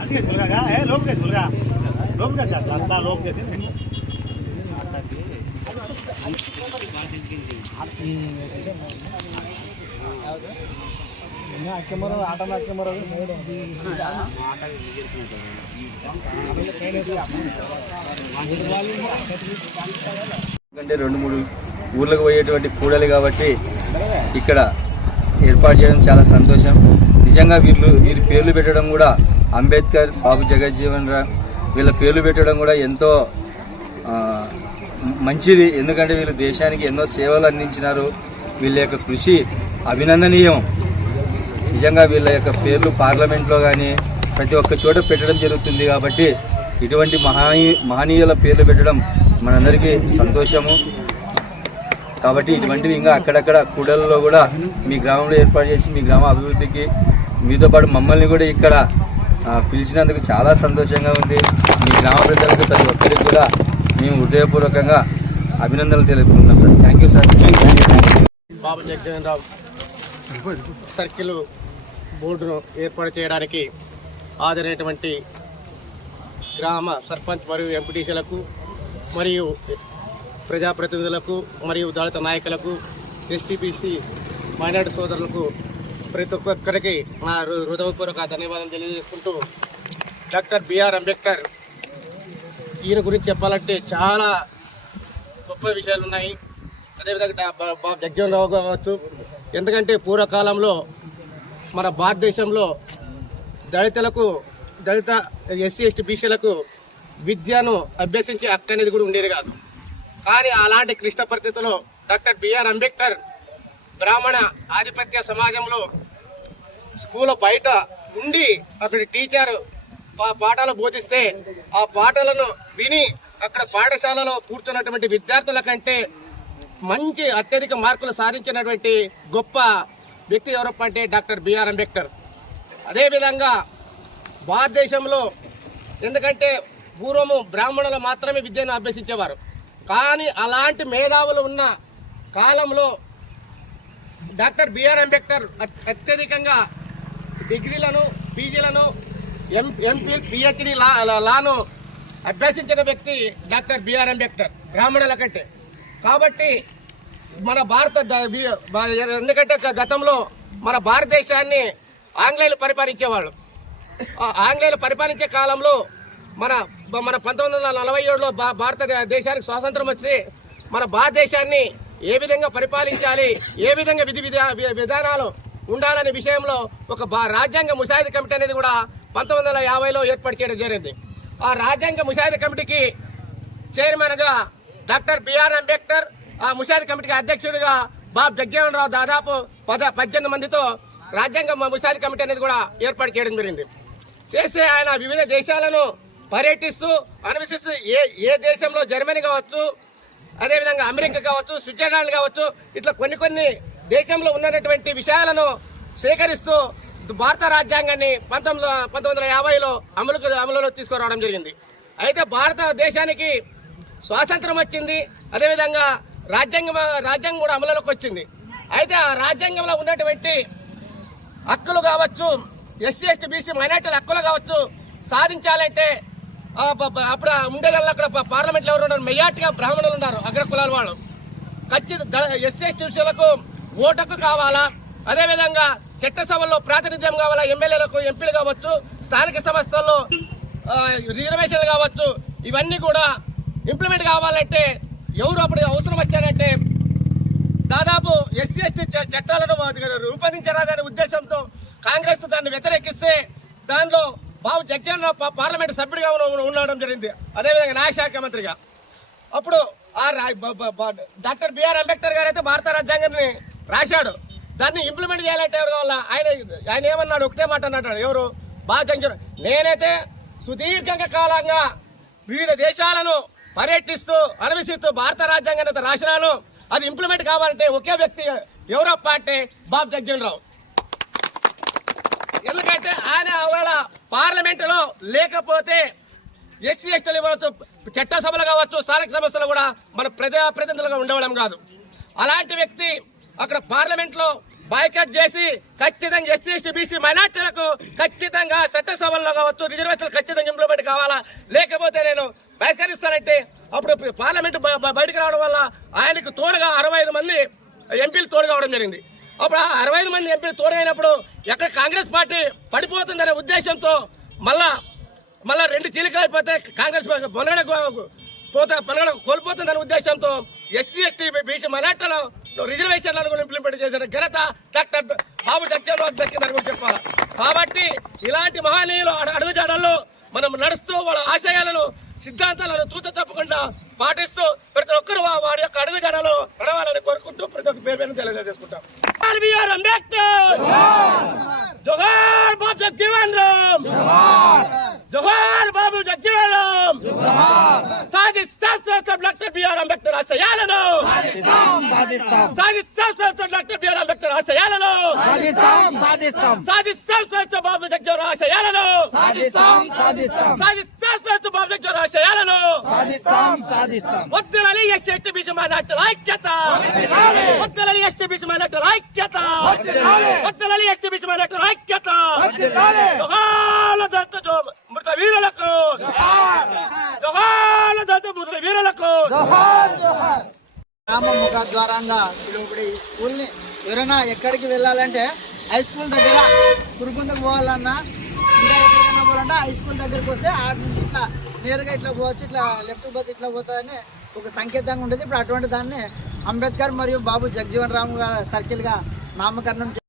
అందుకే ఏ అంతా camera camera side ఎందుకంటే రెండు మూడు ఊర్లకు పోయేటువంటి కూడలి కాబట్టి ఇక్కడ ఏర్పాటు చేయడం చాలా సంతోషం. నిజంగా వీళ్ళు వీరి పేర్లు పెట్టడం కూడా అంబేద్కర్ బాబు జగజ్జీవన్ రామ్ వీళ్ళ పేర్లు పెట్టడం కూడా ఎంతో మంచిది. ఎందుకంటే వీళ్ళు దేశానికి ఎన్నో సేవలు అందించినారు. వీళ్ళ యొక్క కృషి అభినందనీయం. నిజంగా వీళ్ళ యొక్క పేర్లు పార్లమెంట్లో కానీ ప్రతి ఒక్క చోట పెట్టడం జరుగుతుంది కాబట్టి ఇటువంటి మహానీ మహనీయుల పేర్లు పెట్టడం మనందరికీ సంతోషము. కాబట్టి ఇటువంటివి ఇంకా అక్కడక్కడ కూడలలో కూడా మీ గ్రామంలో ఏర్పాటు చేసి మీ గ్రామ అభివృద్ధికి మీతో పాటు మమ్మల్ని కూడా ఇక్కడ పిలిచినందుకు చాలా సంతోషంగా ఉంది. మీ గ్రామ ప్రజలకు ప్రతి ఒక్కరికి కూడా మేము హృదయపూర్వకంగా అభినందనలు తెలుపుకుంటున్నాం sir. Thank you sir Babu Jaganrao circle బోర్డును ఏర్పాటు చేయడానికి హాజరైనటువంటి గ్రామ సర్పంచ్ మరియు ఎంపీటీసీలకు మరియు ప్రజాప్రతినిధులకు మరియు దళిత నాయకులకు ఎస్టీపీసీ మైనార్టీ సోదరులకు ప్రతి ఒక్కరికి నా హృదయపూర్వక ధన్యవాదాలు తెలియజేసుకుంటూ డాక్టర్ బిఆర్ అంబేద్కర్ ఈయన గురించి చెప్పాలంటే చాలా గొప్ప విషయాలు ఉన్నాయి. అదేవిధంగా డా- బాబు జగ్జీవన్ రావు కావచ్చు. ఎందుకంటే పూర్వకాలంలో మన భారతదేశంలో దళితులకు దళిత ఎస్సీ ఎస్టీ బీసీలకు విద్యను అభ్యసించే హక్కు అనేది కూడా ఉండేది కాదు. కానీ అలాంటి క్లిష్ట పరిస్థితుల్లో డాక్టర్ బిఆర్ అంబేద్కర్ బ్రాహ్మణ ఆధిపత్య సమాజంలో స్కూల్ బయట ఉండి అక్కడ టీచర్ పాఠాలు బోధిస్తే ఆ పాఠాలను విని అక్కడ పాఠశాలలో కూర్చున్నటువంటి విద్యార్థుల కంటే మంచి అత్యధిక మార్కులు సాధించినటువంటి గొప్ప వ్యక్తి ఎవరప్ప అంటే డాక్టర్ బిఆర్ అంబేద్కర్. అదేవిధంగా భారతదేశంలో ఎందుకంటే పూర్వము బ్రాహ్మణులు మాత్రమే విద్యను అభ్యసించేవారు. కానీ అలాంటి మేధావులు ఉన్న కాలంలో డాక్టర్ బిఆర్ అంబేద్కర్ అత్యధికంగా డిగ్రీలను పీజీలను ఎం ఎంఫిల్ పిహెచ్డి లా లాను అభ్యసించిన వ్యక్తి డాక్టర్ బిఆర్ అంబేద్కర్ బ్రాహ్మణుల కంటే. కాబట్టి మన భారత ఎందుకంటే గతంలో మన భారతదేశాన్ని ఆంగ్లేయులు పరిపాలించేవాళ్ళు. ఆంగ్లేయులు పరిపాలించే కాలంలో మన మన పంతొమ్మిది వందల నలభై ఏడులో భా- భారత దేశానికి స్వాతంత్రం వచ్చి మన భారతదేశాన్ని ఏ విధంగా పరిపాలించాలి ఏ విధంగా విధి విధానాలు ఉండాలనే విషయంలో ఒక బా రాజ్యాంగ ముసాయిదా కమిటీ అనేది కూడా పంతొమ్మిది వందల యాభైలో ఏర్పాటు చేయడం జరిగింది. ఆ రాజ్యాంగ ముసాయిదా కమిటీకి చైర్మన్గా డాక్టర్ బిఆర్ అంబేద్కర్ ఆ ముసాయిదా కమిటీకి అధ్యక్షుడిగా బాబు జగ్జీవన్ రావు దాదాపు పద పద్దెనిమిది మందితో రాజ్యాంగ ముసాయిదా కమిటీ అనేది కూడా ఏర్పాటు చేయడం జరిగింది. చేస్తే ఆయన వివిధ దేశాలను పర్యటిస్తూ అన్వేషిస్తూ ఏ ఏ దేశంలో జర్మనీ కావచ్చు అదేవిధంగా అమెరికా కావచ్చు స్విట్జర్లాండ్ కావచ్చు ఇట్లా కొన్ని కొన్ని దేశంలో ఉన్నటువంటి విషయాలను సేకరిస్తూ భారత రాజ్యాంగాన్ని పంతొమ్మిది పంతొమ్మిది వందల యాభైలో అమలుకు అమలులో తీసుకురావడం జరిగింది. అయితే భారతదేశానికి స్వాతంత్రం వచ్చింది అదేవిధంగా రాజ్యాంగం రాజ్యాంగం కూడా అమలులోకి వచ్చింది. అయితే ఆ రాజ్యాంగంలో ఉన్నటువంటి హక్కులు కావచ్చు ఎస్సీ ఎస్టీ బీసీ మైనార్టీల హక్కులు కావచ్చు సాధించాలంటే అప్పుడు ఉండేదల్లా అక్కడ పార్లమెంట్లో ఎవరు ఉన్నారు మెజార్టీగా బ్రాహ్మణులు ఉన్నారు అగ్ర కులాల వాళ్ళు ఖచ్చితంగా ఎస్సీ ఎస్టీలకు ఓటకు కావాలా? అదేవిధంగా చట్టసభల్లో ప్రాతినిధ్యం కావాలా? ఎమ్మెల్యేలకు ఎంపీలు కావచ్చు స్థానిక సంస్థల్లో రిజర్వేషన్లు కావచ్చు ఇవన్నీ కూడా ఇంప్లిమెంట్ కావాలంటే ఎవరు అప్పుడు అవసరం వచ్చారంటే దాదాపు ఎస్సీ ఎస్టీ చట్టాలను రూపొందించరాదనే ఉద్దేశంతో కాంగ్రెస్ దాన్ని వ్యతిరేకిస్తే దానిలో బాబు జగన్ రావు పార్లమెంట్ సభ్యుడిగా ఉండడం జరిగింది. అదేవిధంగా న్యాయశాఖ మంత్రిగా. అప్పుడు ఆ డాక్టర్ బిఆర్ అంబేద్కర్ గారు అయితే భారత రాజ్యాంగాన్ని రాశాడు. దాన్ని ఇంప్లిమెంట్ చేయాలంటే ఎవరు కావాలా? ఆయన ఆయన ఏమన్నాడు? ఒకటే మాట అన్నాడు ఎవరు? బాగా నేనైతే సుదీర్ఘంగా కాలంగా వివిధ దేశాలను పర్యటిస్తూ అన్వేషిస్తూ భారత రాజ్యాంగాన్ని రాసినాను. అది ఇంప్లిమెంట్ కావాలంటే ఒకే వ్యక్తి ఎవరప్ప అంటే బాబు జగ్జన్ రావు. ఎందుకంటే ఆయన ఒకవేళ పార్లమెంటులో లేకపోతే ఎస్సీ ఎస్టీలు ఇవ్వచ్చు చట్టసభలు కావచ్చు స్థానిక సమస్యలు కూడా మన ప్రజా ప్రతినిధులుగా ఉండవడం కాదు. అలాంటి వ్యక్తి అక్కడ పార్లమెంట్లో బైకట్ బాయ్కట్ చేసి ఖచ్చితంగా ఎస్సీ ఎస్టీ బీసీ మైనార్టీలకు ఖచ్చితంగా చట్టసభల్లో కావచ్చు రిజర్వేషన్లు ఖచ్చితంగా ఇంప్లిమెంట్ కావాలా? లేకపోతే నేను బహిష్కరిస్తానంటే అప్పుడు పార్లమెంట్ బయటకు రావడం వల్ల ఆయనకు తోడుగా అరవై ఐదు మంది ఎంపీలు తోడుగా అవడం జరిగింది. అప్పుడు ఆ అరవై ఐదు మంది ఎంపీలు తోడైనప్పుడు ఎక్కడ కాంగ్రెస్ పార్టీ పడిపోతుందనే ఉద్దేశంతో మళ్ళా మళ్ళా రెండు చీలికలు అయిపోతే కాంగ్రెస్ పొలగడ పోతే పొలగడ కోల్పోతుందనే ఉద్దేశంతో ఎస్సీ ఎస్టీ బీసీ మరాఠాలో రిజర్వేషన్లను కూడా ఇంప్లిమెంట్ చేసిన ఘనత డాక్టర్ బాబు జగ్జీవన్ దక్కిందని కూడా చెప్పాలి? కాబట్టి ఇలాంటి మహనీయులు అడుగుజాడల్లో మనం నడుస్తూ వాళ్ళ ఆశయాలను సిద్ధాంతాలను తూత తప్పకుండా పాటిస్తూ ప్రతి ఒక్కరు వారి యొక్క అడుగుజాడలో నడవాలని కోరుకుంటూ ప్రతి ఒక్క పేరు పేరు తెలియజేసుకుంటాం. బిఆర్ అంబేద్కర్ జోహార్ బాబు జగ్జీవన్ రామ్ జోహార్ బాబు జగ్జీవన్ రామ్ సాధిస్తాం సాధిస్తాం డాక్టర్ బిఆర్ అంబేద్కర్ ఆశయాలను సాధిస్తాం సాధిస్తాం డాక్టర్ బిఆర్ అంబేద్కర్ ఆశయాలను సాధిస్తాం సాధిస్తాం సాధిస్తాం సాధిస్తాం బాబు జగ్జీవన్ ఆశయాలను సాధిస్తాం సాధిస్తాం సాధిస్తాం సాధిస్తాం. సాధిస్తాం. వద్దలని ఎస్టీ ఎస్టీ బీసీ మైనార్టీల ఐక్యత వద్దలని ఎస్టీ బీసీ మైనార్టీల ఐక్యత వద్దలని ఎస్టీ బీసీ మైనార్టీల ఐక్యత. జోహార్ల దళిత జో- మృత వీరులకు. మృత వీరులకు. గ్రామ ముఖ ద్వారంగా ఇప్పుడు ఈ స్కూల్ని ఎవరైనా ఎక్కడికి వెళ్ళాలంటే హై స్కూల్ దగ్గర కురుకుందకు పోవాలన్నా కావాలంటే హై స్కూల్ దగ్గరికి వస్తే ఆడ నుంచి ఇట్లా నేరుగా ఇట్లా పోవచ్చు ఇట్లా లెఫ్ట్ పోతే ఇట్లా పోతుందని ఒక సంకేతంగా ఉంటుంది ఇప్పుడు అటువంటి దాన్ని అంబేద్కర్ మరియు బాబు జగజీవన్ రామ్ గారు సర్కిల్గా నామకరణం